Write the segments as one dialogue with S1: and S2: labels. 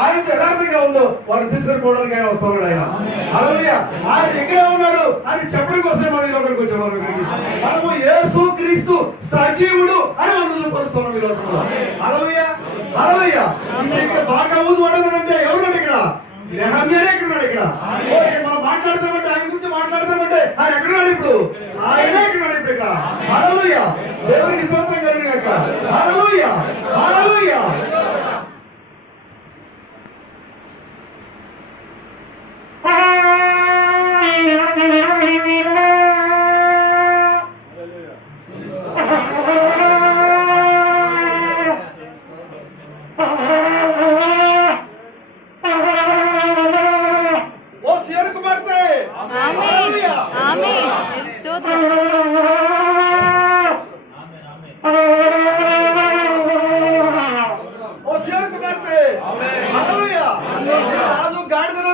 S1: ఆయనతో యథార్థంగా ఉందో వారిని తీసుకొని పోవడానికి ఆయన వస్తా ఉన్నాడు ఆయన ఆయన ఎక్కడే ఉన్నాడు. అని చెప్పడం కోసమే మనం లోకానికి వచ్చాం మనం ఇక్కడికి. మనము యేసు క్రీస్తు సజీవుడు అని మనం రుజువుపరుస్తున్నాం ఈ లోకంలో. హల్లెలూయా. హల్లెలూయా. ఇక్కడ బాగా ముందు వాడనంటే ఎవరు ఇక్కడ? నెహమ్యానే ఇక్కడ ఉన్నాడు ఇక్కడ. మనం మాట్లాడుతున్నామంటే ఆయన గురించి మాట్లాడుతున్నామంటే ఆయన ఎక్కడ ఉన్నాడు ఇప్పుడు? ఆయనే ఇక్కడ ఉన్నాడు ఇప్పుడు ఇక్కడ. హల్లెలూయా. దేవునికి స్తోత్రం కలిగిన గాక.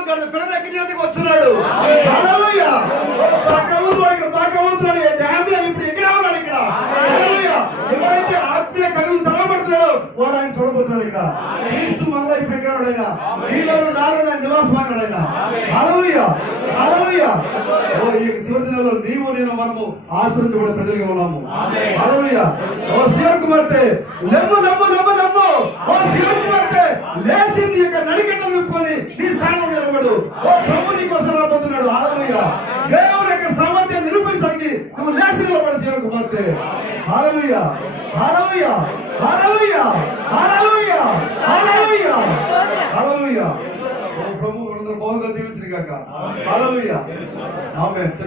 S1: కాదు గాడిద పిల్లలు వస్తున్నాడు? హల్లెలూయా! ఇక్కడ డ్యామ్లో ఇప్పుడు ఎక్కడ ఉన్నాడు ఇక్కడ. ఎవరైతే ఆత్మీయ వాడు ఆయన చూడబోతున్నారు ఇక్కడ. క్రీస్తు మళ్ళా ఇప్పుడు ఎక్కడ ఆయన నీలో నాలో ఆయన నివాసం ఆయన ఓ ఈ చివరి నీవు నేను మనము ఆశ్రయించబడే ప్రజలుగా ఉన్నాము. హల్లెలూయా! ఓ సియర్ కుమార్తె నమ్ము నమ్ము నమ్ము నమ్ము ఓ సియర్ కుమార్తె లేచి యొక్క విప్పుకొని నీ స్థానంలో నిలబడు ఓ ప్రభు నీ కోసం రాబోతున్నాడు. హల్లెలూయా. దేవుని యొక్క సామర్థ్యం నిరూపించడానికి నువ్వు లేచి నిలబడి కుమార్తె హల్లెలూయా. హల్లెలూయా. హల్లెలూయా. హల్లెలూయా. హల్లెలూయా. హల్లెలూయా. ఓ ప్రభు మనందరూ బహుగా దీవించిన గాక హల్లెలూయా. ఆమేన్.